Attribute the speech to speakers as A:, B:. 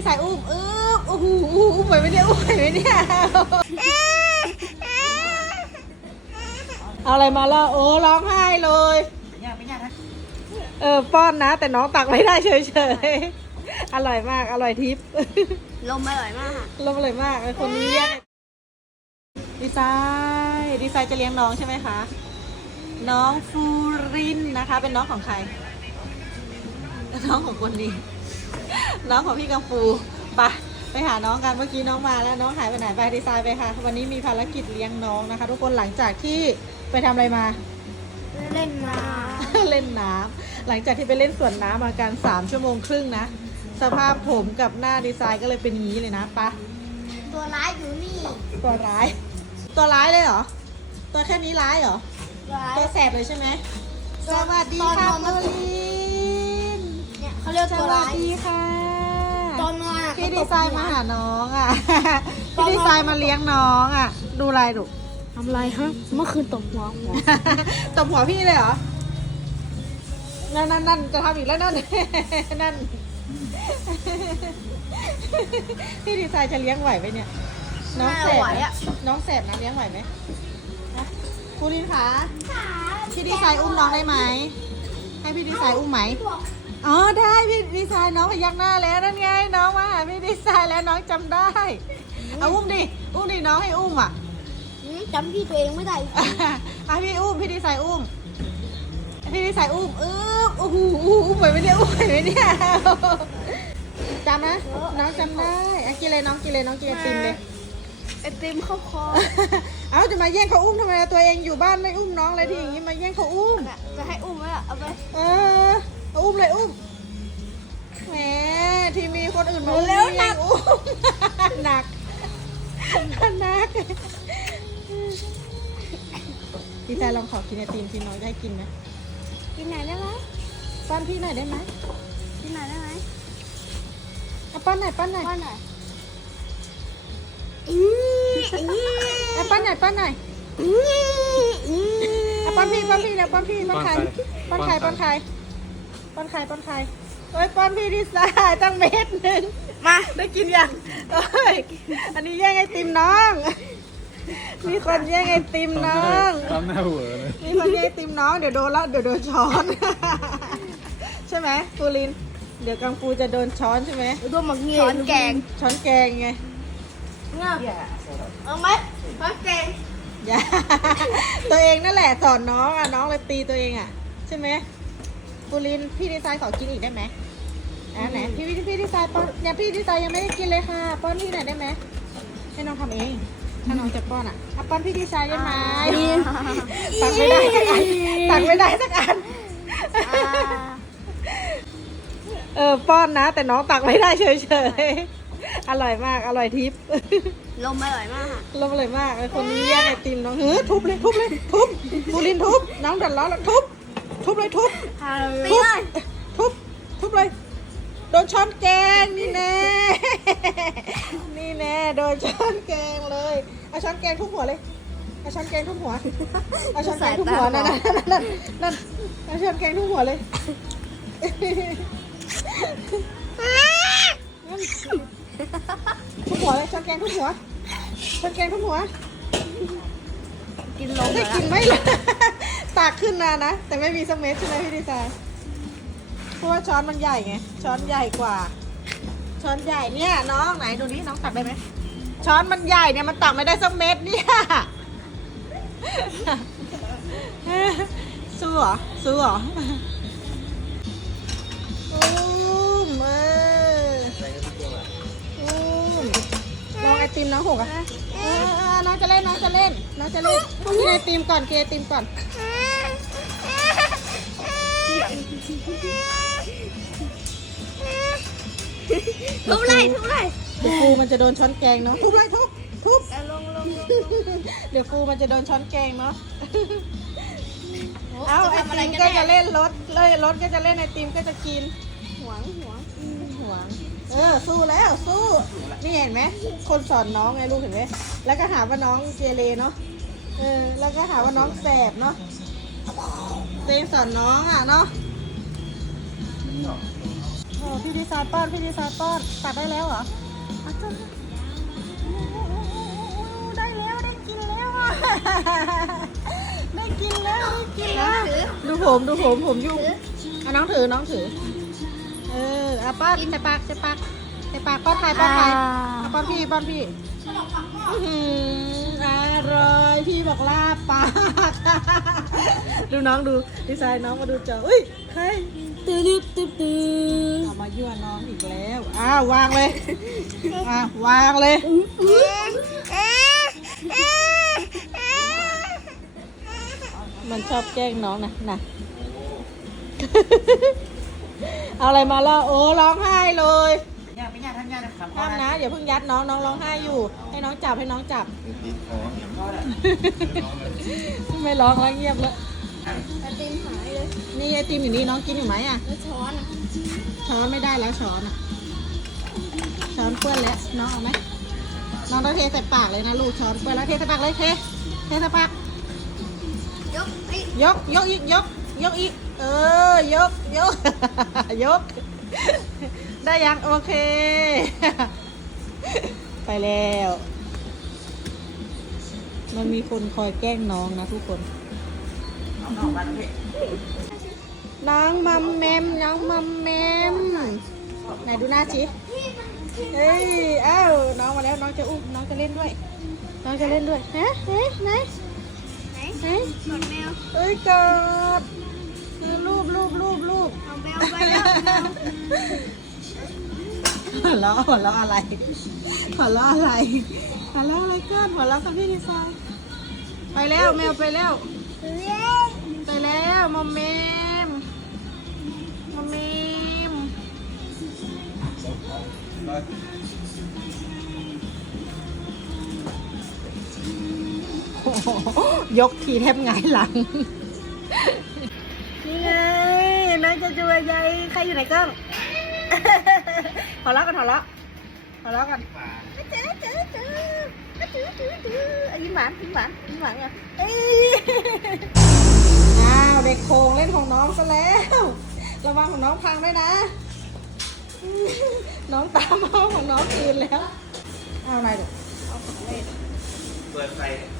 A: ดีไซน์อุ้มอึ๊บโอ้โหอุ้มไปไหมเนี่ยอุ้มไปไหมเนี่ยเอาอะไรมาแล้วโอ้ร้องไห้เลยเออป้อนนะ แต่น้องตักไม่ได้เฉยๆอร่อยมากอร่อยทิพย์
B: ลมอร่อยมากค่ะ
A: ลงเลยมากไอ้คนนี้แย่งดีไซน์ดีไซน์จะเลี้ยงน้องใช่ไหมคะ น้องฟูรินนะคะ เป็นน้องของใคร น้องของคนนี้ น้องของพี่กังฟูไปไปหาน้องกันเมื่อกี้น้องมาแล้วน้องหายไปไหนไปดีไซน์ไปค่ะ วันนี้มีภารกิจเลี้ยงน้องนะคะ ทุกคนหลังจากที่ไปทำอะไรมา
B: เล่นน้
A: เล่นน้ำหลังจากที่ไปเล่นสวนน้ำมากันสามชั่วโมงครึ่งนะ สภาพผมกับหน้าดีไซน์ก็เลยเป็นอย่างนี้เลยนะปะำ
B: ตัวร้ายอยู่นี่
A: ตัวร้าย ตัวร้ายเลยเหรอ ตัวแค่นี้ร้ายเหรอ
B: ร้าย
A: ตัวแสบเลยใช่ไหมส
B: ตัว
A: วัสดี
B: ตอน
A: ค่ะ
B: นอน
A: โม
B: มา
A: ลิน
B: เนี่ยเขาเรียก
A: ส
B: ตัว
A: วั
B: ร้า
A: ส
B: ย
A: ดีค่ะ
B: ตอนนอนอะ
A: พี่
B: เข
A: ดี
B: ตบ
A: ไซน์มาหาน้องอะ
B: ตอนนอน
A: พี่ดีไซน์มาเลี้ยงน้องอะ ดูอะไรดู
B: ทำไรฮะ เมื่อคืนตบหัวหัว
A: ตบหัวพี่เลยเหรอ นั่นนั่นนั่นจะทำอีกแล้วนั่น นั่น พี่ดีไซน์จะเลี้ยงไหวไหมเนี่ย น้องแสบ
B: ไหว
A: ไหม
B: อะ
A: น้องแสบนะเลี้ยงไหวไหมนะครูลินคะพี่ดีไซน์อุ้มน้องได้ไหม ให้พี่ดีไซน์อุ้มไหมอ๋ อได้พี่ดีไซน์น้องพยักหน้าแล้วนั่นไงน้องมาหาพี่ดีไซน์แล้วน้องจำได้เอาอุ้มดิอุ้มดิน้องให้อุ้มอะ
B: อืมจำพี่ตัวเองไม่ได้
A: อะพี่อุ้มพี่ดีไซน์อุ้มพี่ดีไซน์อุ้มอึ๊บโอ้โหอุ้มไปไหมเนี่ยอุ้มไปไหมเนี่ยจำนะน้องจำได้อะกินเลยน้องกินเลยน้องกินไอติมเลย
B: ไอติมเข้าคอ
A: เอาจะมาแย่งเขาอุ้มทำไมล่ะตัวเองอยู่บ้านไม่อุ้มน้องเลยที่อย่างนี้มาแย่งเขาอุ้ม
B: น่ะจะให้อุ้มไหมล่ะเอาไป
A: เออเอาอุ้มเลยอุ้มแหมที่มีคนอื่นมาอุ้ม
B: เร็วหนัก
A: อุ้มหนักหนักพี่ชายลองขอกินไอติมพี่น้องจะให้กินไหม
B: กินไหนได้ไหม
A: ป้อนพี่หน่อยได้ไหม
B: กินไหนได้ไหม
A: เอาป้อนหน่อยป้อนหน่อย
B: ว่าหน่อยอีอี
A: เอาป้อนหน่อยป้อนหน่อย
B: อีอี
A: เอาป้อนพี่ป้อนพี่แล้วป้อนพี่ป้อนใครป้
C: ป้
A: อ
C: อนน
A: ใค
C: ใค
A: ร
C: ร
A: ป้อนใคร ป้อนใครป้อนใครเอ้ยป้อนพี่ดีไซน์ตั้งเม็ดหนึ่ง
B: มา
A: ได้กินยังเอ้ยอันนี้แย่งไอติมน้อง มีคนแย่งไอติมน้อง
C: ทำหน้าเหวอเลย
A: มีคนแย่งไอติมน้องเดี๋ยวโดนละเดี๋ยวโดนช้อน ใช่ไหมฟูลิน เดี๋ยวกังฟูจะโดนช้อนใช่ไหม
B: ดูหมักเงี้ยช้อนแกง
A: ช้อนแกงไง
B: เงาเอาไหมช้อนแกง
A: อย่าตัวเองนั่นแหละสอนน้องอะน้องเลยตีตัวเองอะ ใช่ไหม ฟูลินพี่ดีไซน์ขอกินอีกได้ไหมอ่าไหนพี่พี่พี่ดีไซน์ป้อนเนี่ยพี่ดีไซน์ยังไม่ได้กินเลยค่ะ ป้อนพี่หน่อยได้ไหมให้น้องทำเองถ้าน้องจะป้อนอะอะป้อนพี่ดีไซน์ได้ไหมตักไม่ได้สักอันตักไม่ได้สักอัน
B: อ่า
A: เออป้อนนะ แต่น้องตักไม่ได้เฉยๆอร่อยมากอร่อยทิพย์
B: ลมอร่อยมากค่ะ
A: ลงเลยมากไอ้คนนี้แย่งไอติมน้องเฮ้ยทุบเลยทุบเลยทุบบูลินทุบน้องดันล้อแล้วทุบ ทุบเลยทุบ
B: ตีเลย
A: ทุบทุบเลยโดนช้อนแกงนี่แน่นี่แน่โดนช้อนแกงเลยเอาช้อนแกงทุบหัวเลยเอาช้อนแกงทุบหัวเอาช้อนแกงทุบหัวนั่นนั่นนั่นนั่นเอาช้อนแกงทุบหัวเลยทุบหัวเลยช้อนแกงทุบหัวช้อนแกงทุบหัว
B: กินลม
A: ได้
B: เลย
A: กินไหมล่ะ ตากขึ้นมานะ แต่ไม่มีสักเม็ดใช่ไหมพี่ดีไซน์เพราะว่าช้อนมันใหญ่ไง ช้อนใหญ่กว่า ช้อนใหญ่เนี่ยน้องไหนดูนี่น้องตักได้ไหม ช้อนมันใหญ่เนี่ยมันตักไม่ได้สักเม็ดเนี่ย สู้เหรอ สู้เหรออุ้มเอออุ้มลองไอติมน้องหกอะเออเออน้องจะเล่นน้องจะเล่นน้องจะเล่นกินไอติมก่อนกินไอติมก่อน
B: ทุบเลยทุบเลย
A: เดี๋ยวครูมันจะโดนช้อนแกงเนาะทุบเลยทุบทุบ
B: เอาลงลงลง
A: เดี๋ยวครูมันจะโดนช้อนแกงเนาะเอาไอ
B: จะทำอะไร
A: ติม
B: ก็
A: จะเล่นรถเล่ยรถก็จะเล่นไอติมก็จะกิน
B: หวงหวง
A: หวงเออสู้แล้วสู้นี่เห็นไหมคนสอนน้องไงลูกเห็นไหมแล้วก็หาว่าน้องเกเรเนาะเออแล้วก็หาว่าน้องแสบเนาะ เองสอนน้องอะเนาะโอ้พี่ดีไซน์ป้อน พี่ดีไซน์ป้อน ตัดได้แล้วเหรอเอาจ้ะได้แล้วได้กินแล้วอะได้กินแล้วได้กินแล้ว ดูผมดูผมผมยุ่งอะน้องถือน้องถือ เออเอาป้อนใส่ปากใส่ปากใส่ปากป้อนไทยป้อนไทยเอาป้อนพี่ป้อนพี่อื้อหืออร่อยพี่บอกลาบปากดูน้องดูดีไซน์น้องมาดูจออุ้ยใครตื้อตื้อตื้อตื้อเอามายั่วน้องอีกแล้วอ้าววางเลยอะวางเลยมันชอบแกล้งน้องนะนะเอาอะไรมาล่ะโอ้ร้องไห้เลย ห้ามนะอย่าเพิ่งยัดน้องน้องร้องไห้อยู่ ให้น้องจับให้น้องจับ
D: ติดคอเนี่ย
A: ไม่ร้องแล้วเงียบแล้ว
B: ไอติมหายเลย
A: นี่ไอติมอยู่นี่น้องกินอยู่ไหมอะ
B: แล้วช้อนอะ
A: ช้อนไม่ได้แล้วช้อนอะ ช้อนเปื้อนแล้วน้องเอาไหมน้องต้องเทใส่ปากเลยนะลูกช้อนเปื้อนแล้วเทใส่ปากเลยเทเทใส่ปาก
B: ยกไอ้
A: ยกยกอีกยก ยกอีก เออยกยก ยก ได้ยังโอเค ไปแล้ว มันมีคนคอยแกล้งน้องนะทุกคน
C: นอกบ้านพี่
A: น้องมัมแมมน้องมัมแมมไหนดูหน้าชิเอ้ยอ้าวน้องมาแล้วน้องจะอุ้มน้องจะเล่นด้วย น้องจะเล่นด้วยฮะเฮ้ยไหน
B: ไหน
A: ไหน
B: กดแมว
A: เอ้ยกอดคือรูปรูปรูปรูป
B: เอาแมวไปแล้วแมว
A: หัวเราะหัวเราะอะไรหัวเราะอะไรหัวเราะอะไรเกินหัวเราะกับพี่ดีไซน์ไปแล้วแมวไปแล้วไปแล้วมอมเมมมอมเมมยกทีแทบหงายหลัง นี่ไงนายจะจูใยใครอยู่ไหนกล้อง หัวเราะกันหัวเราะหัวเราะกันเจอเจอเจอเจอเจอเจออะยิ้มหวานยิ้มหวานยิ้มหวานไงเอ้ยอ้าวเด็กโคงเล่นของน้องซะแล้ว ระวังของน้องพังด้วยนะ น้องตามเอาของน้องคืนแล้ว เอาอะไรเด็ก
D: เปิดไฟ
A: พี่ดีไซน์
B: เป็นไม่ได้
A: พี่ดีไซ